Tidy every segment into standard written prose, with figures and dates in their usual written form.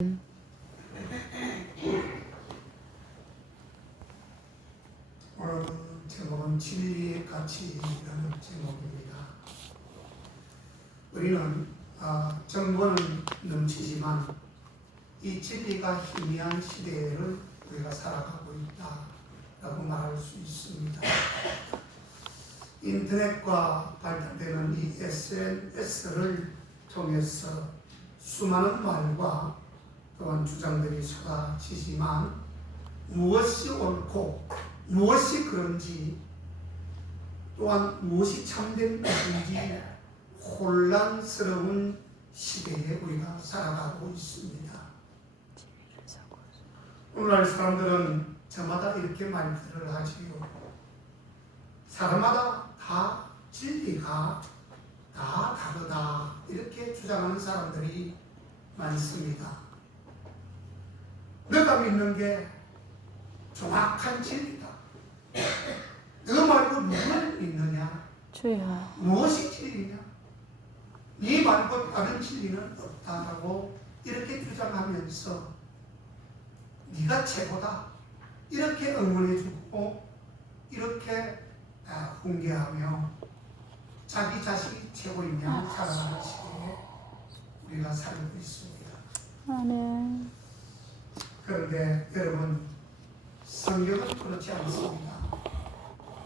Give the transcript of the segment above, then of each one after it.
오늘 제목은 진리의 가치라는 제목입니다. 우리는 정보는 넘치지만 이 진리가 희미한 시대를 우리가 살아가고 있다라고 말할 수 있습니다. 인터넷과 발달되는 이 SNS를 통해서 수많은 말과 또한 주장들이 쏟아지지만 무엇이 옳고 무엇이 그런지 또한 무엇이 참된 것인지 혼란스러운 시대에 우리가 살아가고 있습니다. 오늘날 사람들은 저마다 이렇게 말들을 하지요. 사람마다 다 진리가 다 다르다 이렇게 주장하는 사람들이 많습니다. 너가 믿는 게 정확한 진리다. 너 말고 누구를 믿느냐? 주여. 무엇이 진리냐? 네 말고 다른 진리는 없다라고 이렇게 주장하면서 네가 최고다 이렇게 응원해주고 이렇게 훈계하며 자기 자신이 최고인 양 살아가는 시대에 우리가 살고 있습니다. 아멘. 그런데 여러분, 성경은 그렇지 않습니다.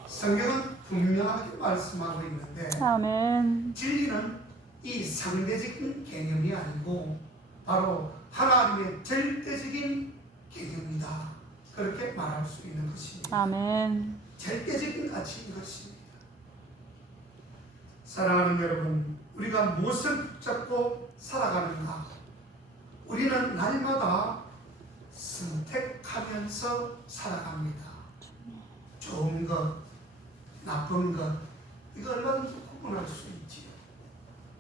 성경은 분명하게 말씀하고 있는데 아멘. 진리는 이 상대적인 개념이 아니고 바로 하나님의 절대적인 개념이다. 그렇게 말할 수 있는 것입니다. 아멘. 절대적인 가치인 것입니다. 사랑하는 여러분, 우리가 무엇을 붙잡고 살아가는가? 우리는 날마다 선택하면서 살아갑니다. 좋은 것, 나쁜 것, 이거 얼마든지 구분할 수 있지요.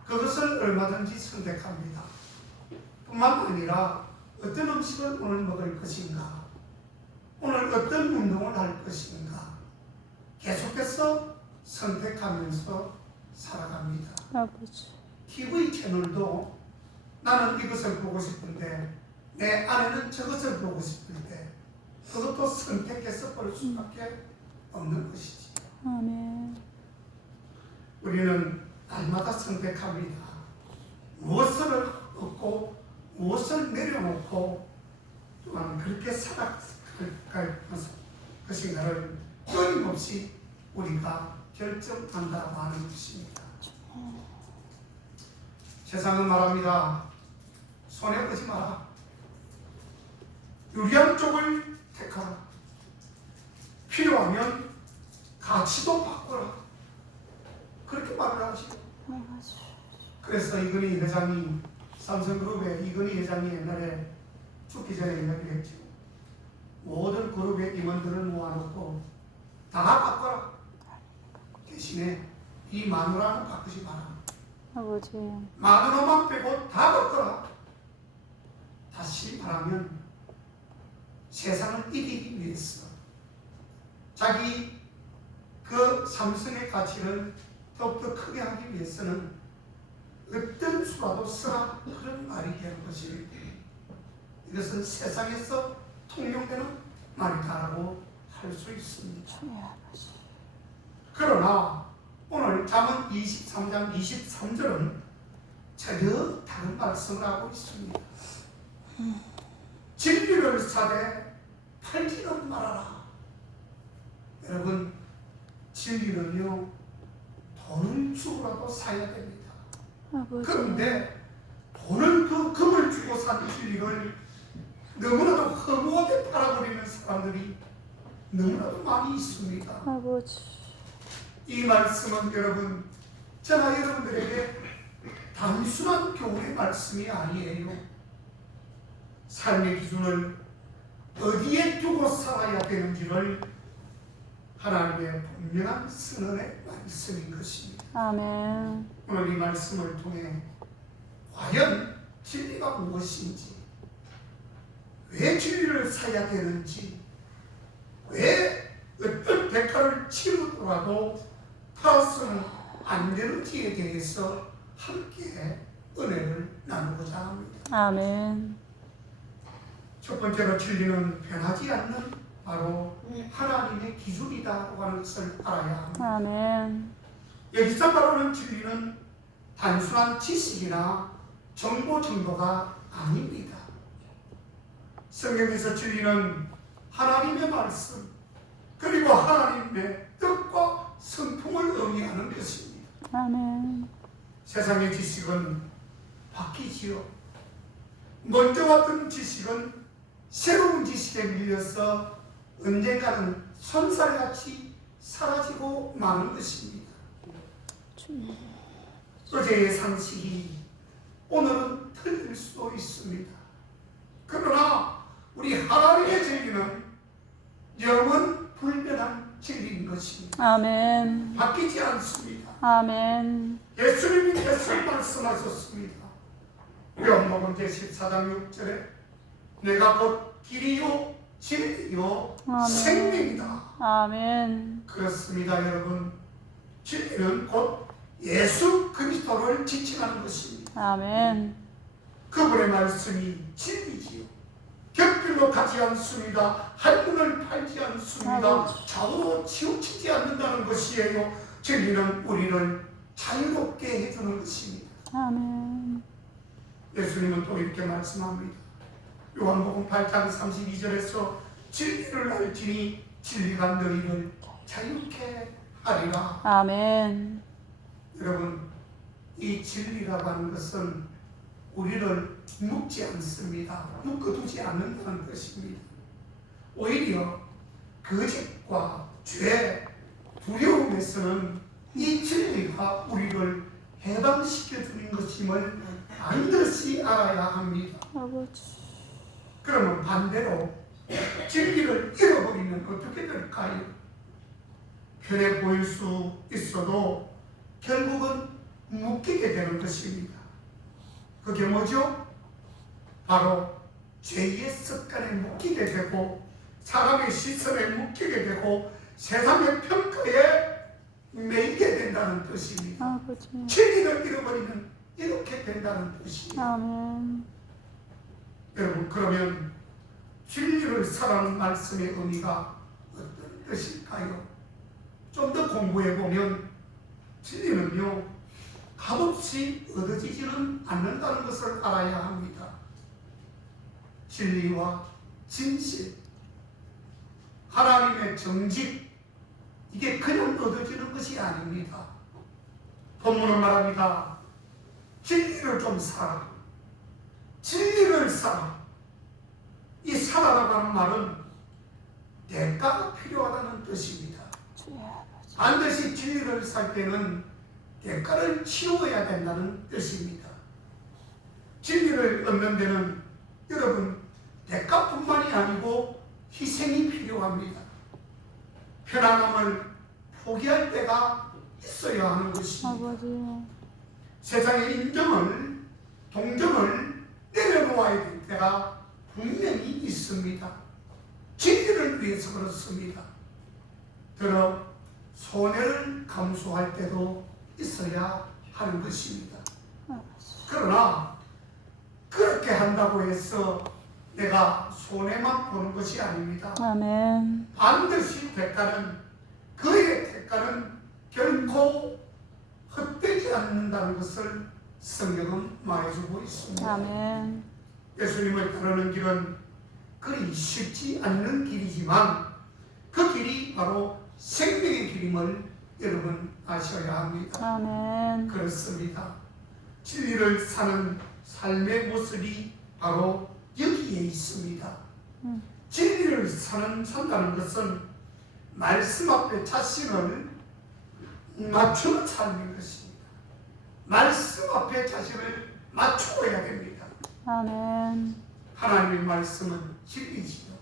그것을 얼마든지 선택합니다. 뿐만 아니라 어떤 음식을 오늘 먹을 것인가, 오늘 어떤 운동을 할 것인가, 계속해서 선택하면서 살아갑니다. 아버지. TV 채널도 나는 이것을 보고 싶은데 내 아내는 저것을 보고 싶을 때 그것도 선택해서 볼 수밖에 없는 것이지. 아멘. 우리는 날마다 선택합니다. 무엇을 얻고 무엇을 내려놓고 또한 그렇게 살아갈 것인가를 끊임없이 우리가 결정한다고 하는 것입니다. 세상은 말합니다. 손해보지 마라. 유리한 쪽을 택하라. 필요하면 가치도 바꿔라. 그렇게 말을 하시죠. 그래서 이건희 회장이, 삼성그룹의 이건희 회장이 옛날에 죽기 전에 이야기를 했죠. 모든 그룹의 임원들을 모아놓고 다 바꿔라. 대신에 이 마누라는 바꾸지 마라. 아버지. 마누라만 빼고 다 바꿔라. 다시 말하면 세상을 이기기 위해서 자기 그 삼성의 가치를 더욱더 크게 하기 위해서는 어떤 수라도 쓰라, 그런 말이 되는 것입니다. 이것은 세상에서 통용되는 말이다라고 할 수 있습니다. 그러나 오늘 잠언 23장 23절은 전혀 다른 말씀을 하고 있습니다. 진리를 사되 팔지는 말아라. 여러분, 진리는요, 돈을 주고라도 사야 됩니다. 아버지. 그런데 돈을 그 금을 주고 산 진리를 너무나도 허무하게 팔아버리는 사람들이 너무나도 많이 있습니다. 아버지. 이 말씀은 여러분, 제가 여러분들에게 단순한 교훈의 말씀이 아니에요. 삶의 기준을 어디에 두고 살아야 되는지를 하나님의 분명한 선언의 말씀인 것입니다. 아멘. 오늘 이 말씀을 통해 과연 진리가 무엇인지, 왜 진리를 사야 되는지, 왜 어떤 대가를 치르더라도 팔아서는 안 되는지에 대해서 함께 은혜를 나누고자 합니다. 아멘. 첫 번째로 진리는 변하지 않는 바로 하나님의 기준이다라고 하는 것을 알아야 합니다. 아멘. 여기서 말하는 진리는 단순한 지식이나 정보 정도가 아닙니다. 성경에서 진리는 하나님의 말씀 그리고 하나님의 뜻과 성품을 의미하는 것입니다. 아멘. 세상의 지식은 바뀌지요. 먼저 왔던 지식은 새로운 지식에 밀려서 언젠가는 손살같이 사라지고 마는 것입니다. 어제의 상식이 오늘은 틀릴 수도 있습니다. 그러나 우리 하나님의 진리는 영원 불변한 진리인 것입니다. 아멘. 바뀌지 않습니다. 아멘. 예수님께서 말씀하셨습니다. 요한복음 제14장 6절에 내가 곧 길이요 진리요 아멘. 생명이다. 아멘. 그렇습니다, 여러분. 진리는 곧 예수 그리스도를 지칭하는 것입니다. 아멘. 그분의 말씀이 진리지요. 곁길로 가지 않습니다. 한문을 팔지 않습니다. 좌우로 치우치지 않는다는 것이에요. 진리는 우리를 자유롭게 해주는 것입니다. 아멘. 예수님은 또 이렇게 말씀합니다. 요한복음 8장 32절에서 진리를 알지니 진리가 너희를 자유케 하리라. 아멘. 여러분, 이 진리라고 하는 것은 우리를 묶지 않습니다. 묶어두지 않는다는 것입니다. 오히려 거짓과 죄, 두려움에서는 이 진리가 우리를 해방시켜주는 것임을 반드시 알아야 합니다. 아버지. 그러면 반대로 진리를 잃어버리면 어떻게 될까요? 편해 보일 수 있어도 결국은 묶이게 되는 것입니다. 그게 뭐죠? 바로 죄의 습관에 묶이게 되고 사람의 시선에 묶이게 되고 세상의 평가에 매이게 된다는 뜻입니다. 아버지. 진리를 잃어버리면 이렇게 된다는 뜻입니다. 아멘. 여러분, 그러면 진리를 사랑하는 말씀의 의미가 어떤 뜻일까요? 좀 더 공부해보면 진리는요, 값없이 얻어지지는 않는다는 것을 알아야 합니다. 진리와 진실, 하나님의 정직, 이게 그냥 얻어지는 것이 아닙니다. 본문은 말합니다. 진리를 좀 살아. 진리를 살아. 이 살아라고 하는 말은 대가가 필요하다는 뜻입니다. 반드시 진리를 살 때는 대가를 치러야 된다는 뜻입니다. 진리를 얻는 데는 여러분 대가뿐만이 아니고 희생이 필요합니다. 편안함을 포기할 때가 있어야 하는 것입니다. 아버지. 세상의 인정을, 동정을 내려놓아야 될 때가 분명히 있습니다. 진리를 위해서 그렇습니다. 더러 손해를 감수할 때도 있어야 하는 것입니다. 그러나 그렇게 한다고 해서 내가 손해만 보는 것이 아닙니다. 아멘. 반드시 대가는, 그의 대가는 결코 헛되지 않는다는 것을 성경은 말해주고 있습니다. 아멘. 예수님을 따르는 길은 그리 쉽지 않는 길이지만 그 길이 바로 생명의 길임을 여러분 아셔야 합니다. 아멘. 그렇습니다. 진리를 사는 삶의 모습이 바로 여기에 있습니다. 진리를 산다는 것은 말씀 앞에 자신을 맞추는 삶인 것입니다. 말씀 앞에 자신을 맞추어야 됩니다. 아멘. 하나님의 말씀은 진리지요.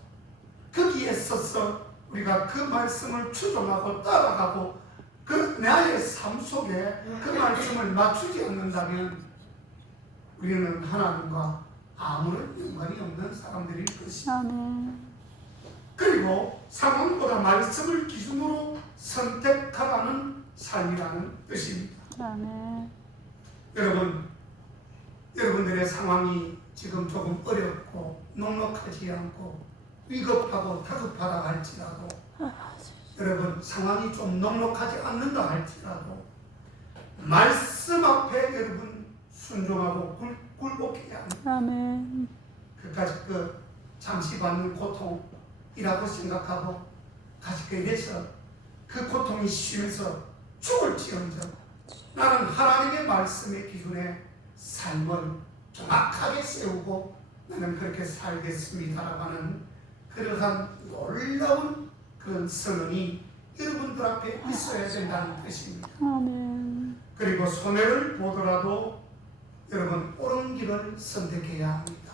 거기에 서서 우리가 그 말씀을 추종하고 따라가고 그 나의 삶 속에 그 말씀을 맞추지 않는다면 우리는 하나님과 아무런 연관이 없는 사람들일 것입니다. 아멘. 그리고 상황보다 말씀을 기준으로 선택하라는 삶이라는 뜻입니다. 아멘. 여러분들의 상황이 지금 조금 어렵고 녹록하지 않고 위급하고 다급하다 할지라도 여러분 상황이 좀 녹록하지 않는다 할지라도 말씀 앞에 여러분 순종하고 굴복해야 합니다. 아멘. 그까지 잠시 받는 고통이라고 생각하고 가지고 이래서 그 고통이 쉬면서 죽을지언정 나는 하나님의 말씀의 기준에 삶을 정확하게 세우고 나는 그렇게 살겠습니다라고 하는 그러한 놀라운 그런 선언이 여러분들 앞에 있어야 된다는 뜻입니다. 아멘. 그리고 손해를 보더라도 여러분 옳은 길을 선택해야 합니다.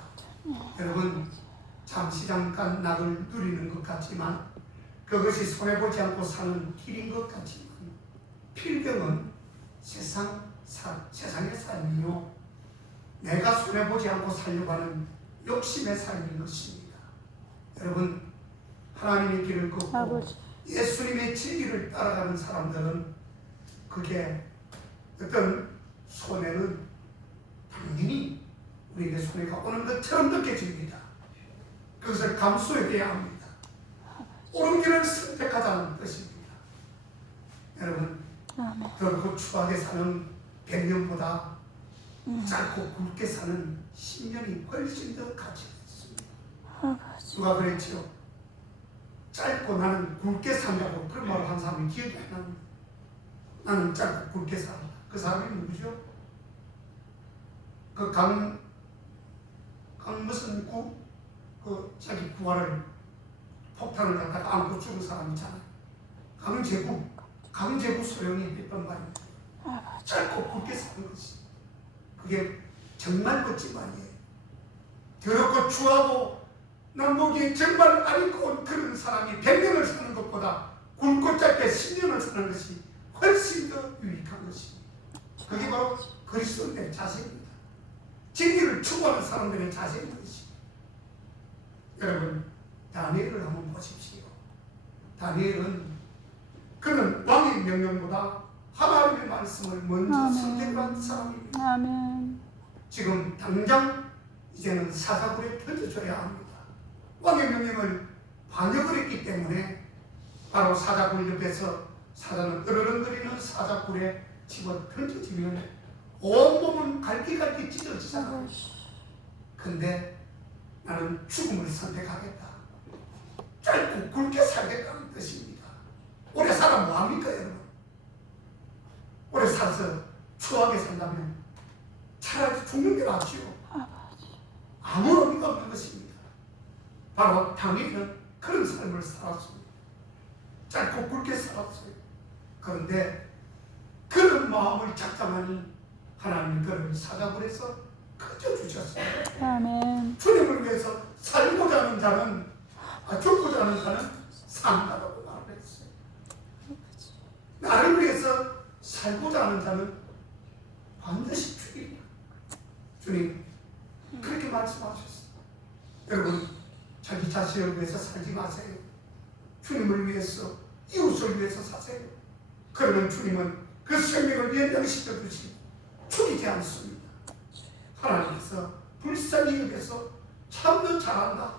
여러분 잠시 잠깐 낙을 누리는 것 같지만 그것이 손해보지 않고 사는 길인 것 같지만 필경은 세상의 삶이요 내가 손해보지 않고 살려고 하는 욕심의 삶인 것입니다. 여러분 하나님의 길을 걷고 아버지. 예수님의 진리를 따라가는 사람들은 그게 어떤 손해는 당연히 우리에게 손해가 오는 것처럼 느껴집니다. 그것을 감수해야 합니다. 옳은 길을 선택하자는 뜻입니다. 여러분 아멘. 결코 추하게 사는 100년보다 짧고 굵게 사는 10년이 훨씬 더 가치가 있습니다. 아버지. 누가 그랬지요? 짧고 나는 굵게 산다고 그런 말을 한 사람이 기억이 안 납니다. 나는 짧고 굵게 산다. 그 사람이 누구죠? 그 무슨 자기 부하를 폭탄을 갖다가 안고 죽은 사람 있잖아요. 강제구 소령이 했던 말입니다. 짧고 굵게 사는 것이 그게 정말 멋진 말이에요. 더럽고 추하고 남보기에 정말 아리고 그런 사람이 100년을 사는 것보다 굵고 짧게 10년을 사는 것이 훨씬 더 유익한 것입니다. 그게 바로 그리스도인의 자세입니다. 진리를 추구하는 사람들의 자세인 것입니다. 여러분 다니엘을 한번 보십시오. 다니엘은 그는 왕의 명령보다 하나님의 말씀을 먼저 선택한 사람입니다. 아멘. 지금 당장 이제는 사자굴에 던져줘야 합니다. 왕의 명령을 반역을 했기 때문에 바로 사자굴 옆에서 사자는 으르렁거리는 사자굴에 집어 던져지면 온몸은 갈기갈기 찢어지잖아요. 근데 나는 죽음을 선택하겠다. 짧고 굵게 살겠다는 뜻입니다. 오래 살아 뭐합니까 여러분? 오래 살아서 추하게 산다면 차라리 죽는 게 낫지요. 아무런 의미가 없는 것입니다. 바로 당연히 그런 삶을 살았습니다. 짧고 굵게 살았어요. 그런데 그런 마음을 작정하니 하나님은 그를 사자굴에서 건져주셨어요. 아멘. 주님을 위해서 살고자 하는 자는 죽고자 하는 자는 산다라고 말을 했어요. 나를 위해서 살고자 하는 자는 반드시 죽이리라. 주님 그렇게 말씀하셨어요. 여러분 자기 자신을 위해서 살지 마세요. 주님을 위해서 이웃을 위해서 사세요. 그러면 주님은 그 생명을 연장시켜 주시고 죽이지 않습니다. 하나님께서 불쌍히 여겨서 참 너 잘한다.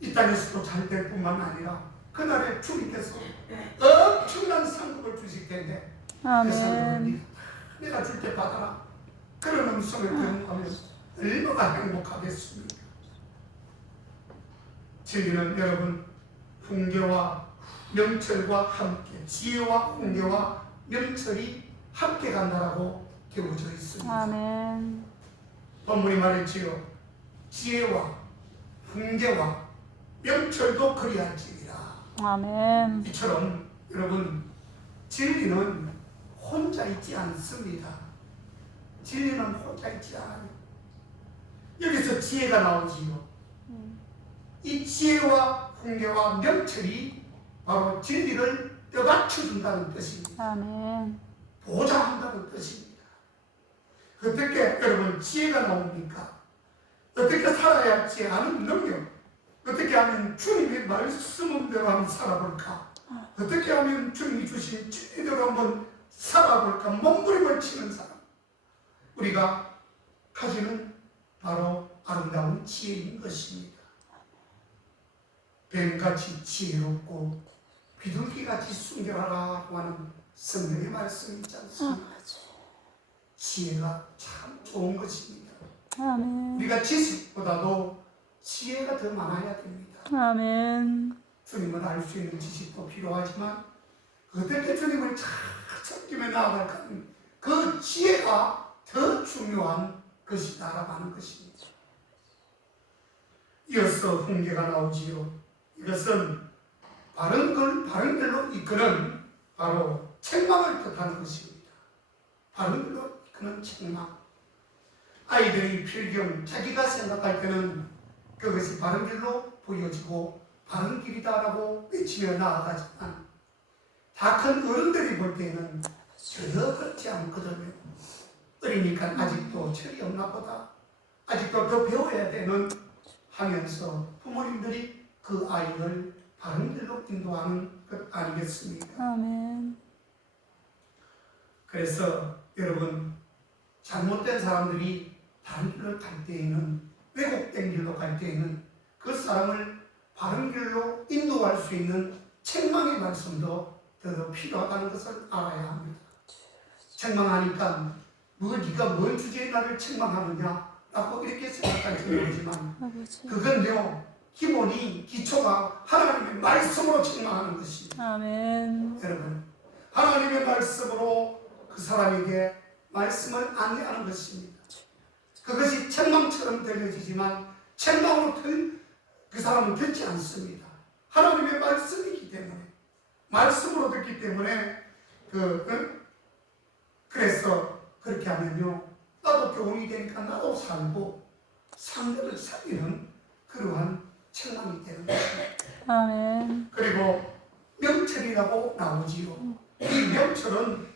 이 땅에서도 잘 될 뿐만 아니라 그날에 주님께서 엄청난 상급을 주실 텐데 그 상급을 내가 줄 때 받아라. 그런 음성을 경험하면 얼마나 행복하겠습니까? 진리는 여러분 훈계와 명철과 함께 지혜와 훈계와 명철이 함께 간다라고 되어져 있습니다. 아멘. 본문이 말했지요. 지혜와 훈계와 명철도 그리할지니라. 아멘. 이처럼 여러분 진리는 혼자 있지 않습니다. 진리는 혼자 있지 않아요. 여기서 지혜가 나오지요. 이 지혜와 훈계와 명철이 바로 진리를 떼받쳐준다는 뜻입니다. 아멘. 보좌한다는 뜻입니다. 어떻게 여러분 지혜가 나옵니까? 어떻게 살아야 할지 아는 능력, 어떻게 하면 주님의 말씀대로 한번 살아볼까? 어떻게 하면 주님이 주신 진리대로 한번 살아볼까? 몸부림을 치는 사람 우리가 가지는 바로 아름다운 지혜인 것입니다. 뱀같이 지혜롭고 비둘기같이 순결하라고 하는 성경의 말씀이 있지 않습니까? 지혜가 참 좋은 것입니다. 아멘. 우리가 지식보다도 지혜가 더 많아야 됩니다. 아멘. 주님을 알 수 있는 지식도 필요하지만 어떻게 주님을 잘 섬기며 나아갈까 하는 그 지혜가 더 중요한 것이다라고 하는 것입니다. 이어서 훈계가 나오지요. 이것은 바른 길로 이끄는 바로 책망을 뜻하는 것입니다. 바른 길로 이끄는 책망. 아이들이 필경 자기가 생각할 때는 그것이 바른 길로 보여지고 바른 길이다라고 외치며 나아가지만 다 큰 어른들이 볼 때는 전혀 그렇지 않거든요. 어리니까 아직도 철이 없나 보다. 아직도 더 배워야 되는 하면서 부모님들이 그 아이를 바른 길로 인도하는 것 아니겠습니까? 아멘. 그래서 여러분 잘못된 사람들이 다른 길로 갈 때에는 왜곡된 길로 갈 때에는 그 사람을 바른 길로 인도할 수 있는 책망의 말씀도 더 필요하다는 것을 알아야 합니다. 책망하니까 네가 뭘 주제에 나를 책망하느냐 라고 이렇게 생각할지 모르지만 그건요 기본이 기초가 하나님의 말씀으로 책망하는 것입니다. 아멘. 여러분 하나님의 말씀으로 그 사람에게 말씀을 안내하는 것입니다. 그것이 책망처럼 들려지지만 책망으로 그 사람은 듣지 않습니다. 하나님의 말씀이기 때문에 말씀으로 듣기 때문에 그래서 그렇게 하면요 나도 교훈이 되니까 나도 살고 상대를 살리는 그러한 책망이 되는 것입니다. 아멘. 그리고 명철이라고 나오지요. 이 명철은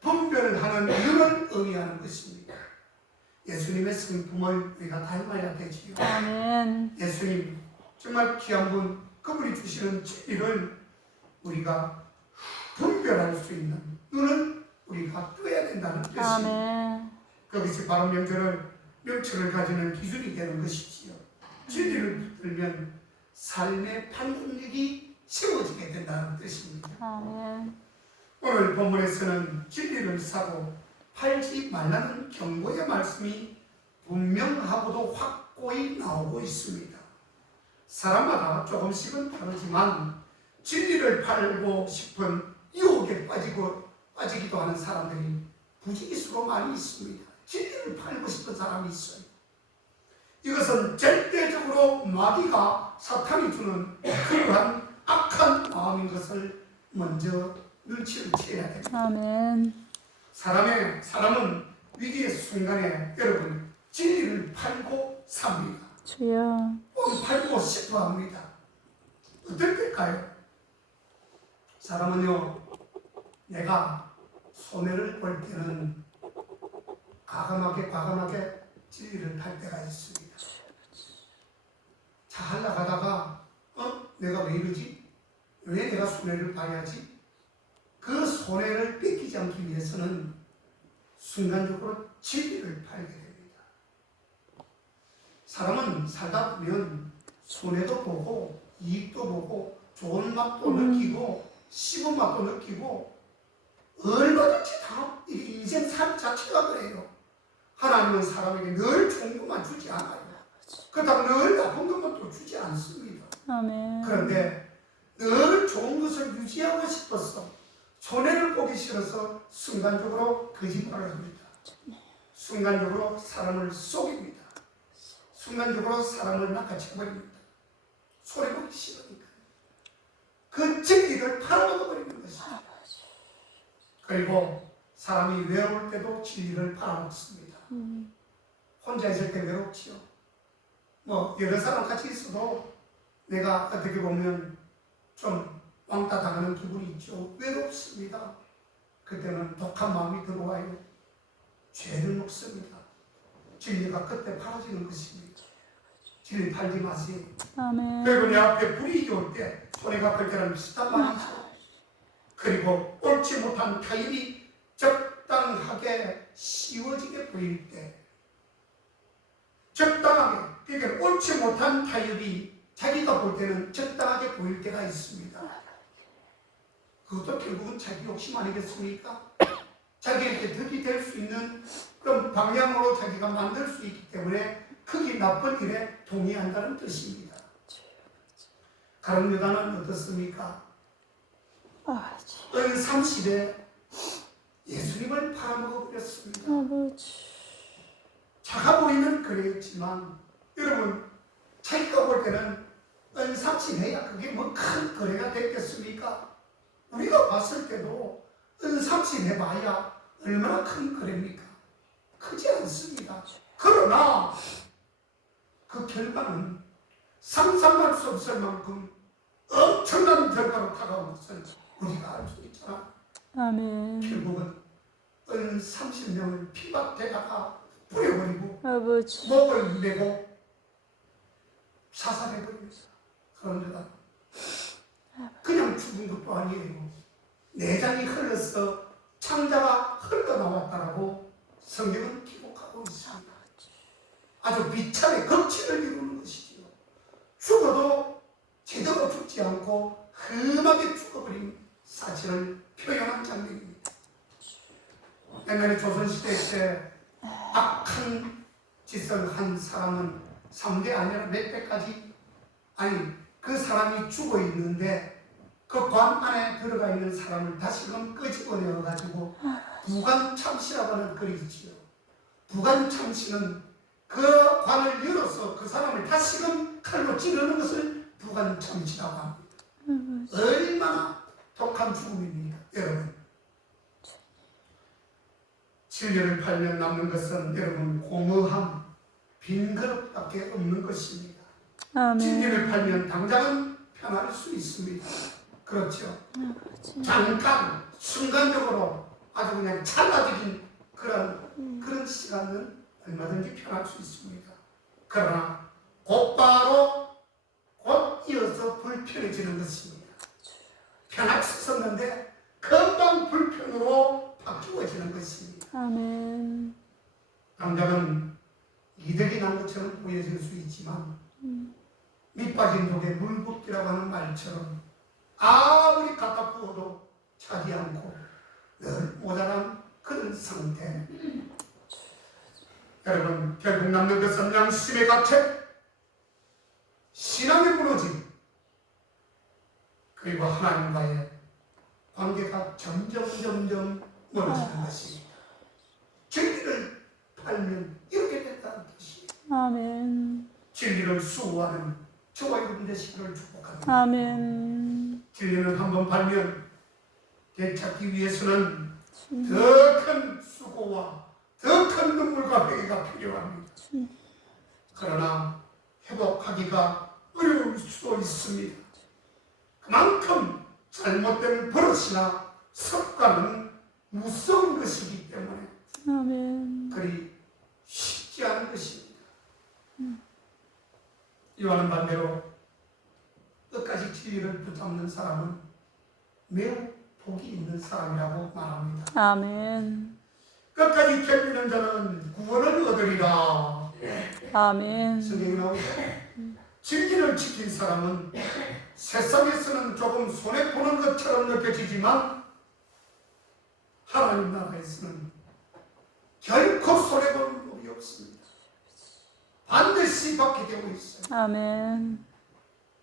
분별하는 눈을 의미하는 것입니다. 예수님의 성품을 우리가 닮아야 되지요. 아멘. 예수님 정말 귀한 분 그분이 주시는 진리를 우리가 분별할 수 있는 눈을 우리가 떠야 된다는 뜻입니다. 아멘. 그것이 바로 명철을 가지는 기준이 되는 것이지요. 진리를 들면 삶의 판단력이 세워지게 된다는 뜻입니다. 아멘. 오늘 본문에서는 진리를 사고 팔지 말라는 경고의 말씀이 분명하고도 확고히 나오고 있습니다. 사람마다 조금씩은 다르지만 진리를 팔고 싶은 유혹에 빠지기도 하는 사람들이 부지기수로 많이 있습니다. 진리를 팔고 싶은 사람이 있어요. 이것은 절대적으로 마귀가 사탄이 주는 그러한 악한 마음인 것을 먼저 눈치를 채야 됩니다. 아멘. 사람은 위기의 순간에 여러분 진리를 팔고 삽니다. 주여. 팔고 싶어 합니다. 어떨 때일까요? 사람은요, 내가 손해를 볼 때는 과감하게 진리를 팔 때가 있습니다. 잘 나가다가 내가 왜 이러지? 왜 내가 손해를 봐야지? 그 손해를 뺏기지 않기 위해서는 순간적으로 진리를 팔게 됩니다. 사람은 살다 보면 손해도 보고 이익도 보고 좋은 맛도 느끼고 씹은 맛도 느끼고 얼마든지 다 인생 삶 자체가 그래요. 하나님은 사람에게 늘 좋은 것만 주지 않아요. 그렇다고 늘 나쁜 것만 주지 않습니다. 아멘. 그런데 늘 좋은 것을 유지하고 싶어서 손해를 보기 싫어서 순간적으로 거짓말을 합니다. 순간적으로 사람을 속입니다. 순간적으로 사람을 낚아채버립니다. 손해보기 싫으니까. 그 진리를 팔아먹어버리는 것입니다. 그리고 사람이 외로울 때도 진리를 팔아먹습니다. 혼자 있을 때 외롭지요. 여러 사람 같이 있어도 내가 어떻게 보면 좀 왕따 당하는 기분이 있죠. 외롭습니다. 그때는 독한 마음이 들어와요. 죄를 먹습니다. 진리가 그때 팔아지는 것입니다. 진리 팔지 마세요. 아멘. 그리고 내 앞에 불이익이 올 때 손해가 클 때랑 비슷한 말이죠. 그리고 옳지 못한 타협이 적당하게 쉬워지게 보일 때 적당하게, 그러니까 옳지 못한 타협이 자기가 볼 때는 적당하게 보일 때가 있습니다. 그것도 결국은 자기 욕심 아니겠습니까? 자기에게 득이 될 수 있는 그런 방향으로 자기가 만들 수 있기 때문에 크게 나쁜 일에 동의한다는 뜻입니다. 가룟 유다는 어떻습니까? 아버지. 은 30에 예수님을 팔아먹어버렸습니다. 아버지. 작아 보이는 거래였지만 여러분 자기가 볼 때는 은 30회야 그게 뭐 큰 거래가 됐겠습니까? 우리가 봤을 때도 은 30회 봐야 얼마나 큰 거래입니까? 크지 않습니다. 그러나 그 결과는 상상할 수 없을 만큼 엄청난 결과로 다가온 것을 우리가 알 수 있잖아. 아멘. 결국은 은 30명을 피박대다가 뿌려버리고 아버지. 목을 내고 사살해버립니다. 그런데다 그냥 죽은 것도 아니에요. 내장이 흘러서 창자가 흘러나왔다라고 성경은 기록하고 있습니다. 아주 비참의 극치를 이루는 것이지요. 죽어도 제대로 죽지 않고 험하게 죽어버린 사실을 표현한 장면입니다. 옛날에 조선시대 때 악한 짓을 한 사람은 3대 아니라 몇 대까지, 아니 그 사람이 죽어 있는데 그 관 안에 들어가 있는 사람을 다시금 끄집어내어 가지고 부관참시라고 하는 글이 있지요. 부관참시는 그 관을 열어서 그 사람을 다시금 칼로 찌르는 것을 부관참시라고 합니다. 얼마나 독한 죽음입니까, 여러분? 7년을 8년 남는 것은 여러분 공허함, 빈 그릇밖에 없는 것입니다. 아멘. 7년을 8년 당장은 편할 수 있습니다. 그렇죠. 잠깐 순간적으로 아주 그냥 찰나적인 그런 시간은 얼마든지 편할 수 있습니다. 그러나 곧바로 곧 이어서 불편해지는 것입니다. 편할 수 있었는데 금방 불편으로 바뀌어지는 것입니다. 아멘. 당장은 이득이 난 것처럼 보여질 수 있지만 밑 빠진 독에 물 붓기라고 하는 말처럼 아무리 갖다 부어도 차지 않고 늘 모자란 그런 상태. 여러분 결국 남는 것은 양심의 가책, 신앙의 무너짐, 그리고 하나님과의 관계가 점점 멀어지는 것입니다. 진리를 팔면 이렇게 됐다는 뜻입니다. 아멘. 진리를 수호하는 저와 여러분 되시기를 축복합니다. 아멘. 진리는 한번 팔면 되찾기 위해서는 더 큰 수고와 더 큰 눈물과 회개가 필요합니다. 그러나 회복하기가 어려울 수도 있습니다. 그만큼 잘못된 버릇이나 습관은 무서운 것이기 때문에 아멘. 그리 쉽지 않은 것입니다. 이와는 반대로 끝까지 진리를 붙잡는 사람은 매우 복이 있는 사람이라고 말합니다. 아멘. 끝까지 견디는 자는 구원을 얻으리라. 아멘. 성경에 나오죠. 진리를 지킨 사람은 세상에서는 조금 손해보는 것처럼 느껴지지만 하나님 나라에서는 결코 손해보는 법이 없습니다. 반드시 받게 되고 있어요. 아멘.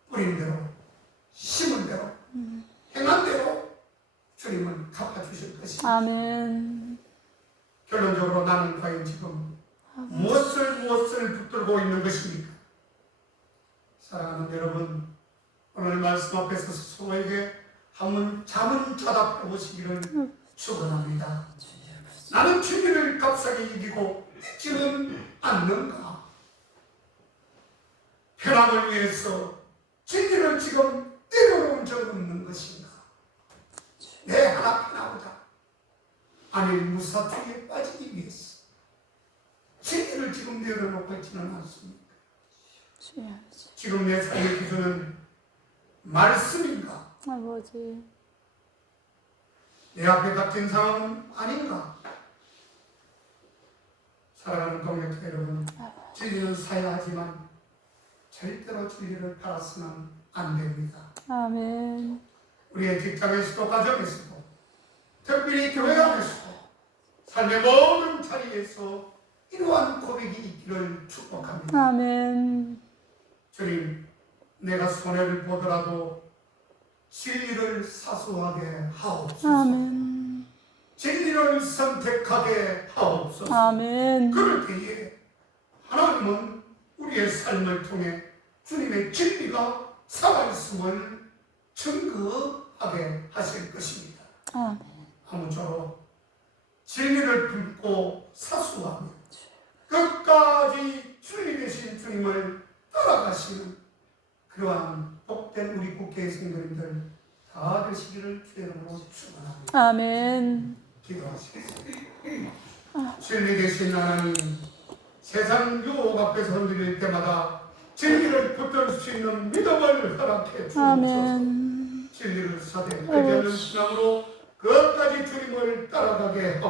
뿌린 대로, 심은 대로, 행한 대로 주님은 갚아주실 것입니다. 아멘. 결론적으로 나는 과연 지금 무엇을 붙들고 있는 것입니까? 사랑하는 여러분, 오늘 말씀 앞에서 서로에게 한번 잠은 자답해 보시기를 축원합니다. 나는 진리를 값싸게 이기고 믿지는 않는가? 편함을 위해서 진리를 지금 내려놓은 적 없는 것인가? 내 하나 편하고자 아니 무사투에 빠지기 위해서 진리를 지금 내려놓고 있지는 않습니까? 지금 내 삶의 기준은 말씀인가? 아버지. 내 앞에 닥친 상황은 아닌가? 사랑하는 동역자 여러분, 진리는 사야 하지만 절대로 진리를 따라서는 안 됩니다. 아멘. 우리의 직장에서도 가정에서도 특별히 교회 안에서도 삶의 모든 자리에서 이러한 고백이 있기를 축복합니다. 아멘. 주님, 내가 손해를 보더라도 진리를 사수하게 하옵소서. 아멘. 진리를 선택하게 하옵소서. 아멘. 그럴 때에 하나님은 우리의 삶을 통해 주님의 진리가 살아있음을 증거하게 하실 것입니다. 아멘. 아무쪼록 진리를 품고 사수하며 끝까지 진리 되신 주님을 따라가시는 그러한 복된 우리 국회의 성도님들 다 되시기를 주의 이름으로 축원합니다. 아멘. 기도하시겠습니다. 진리 되신 하나님, 세상 유혹 앞에서 흔들릴 때마다 진리를 붙들 수 있는 믿음을 허락해 주옵소서. 아멘. 진리를 사대 회개하는 신앙으로 끝까지 주님을 따라가게 하옵소서.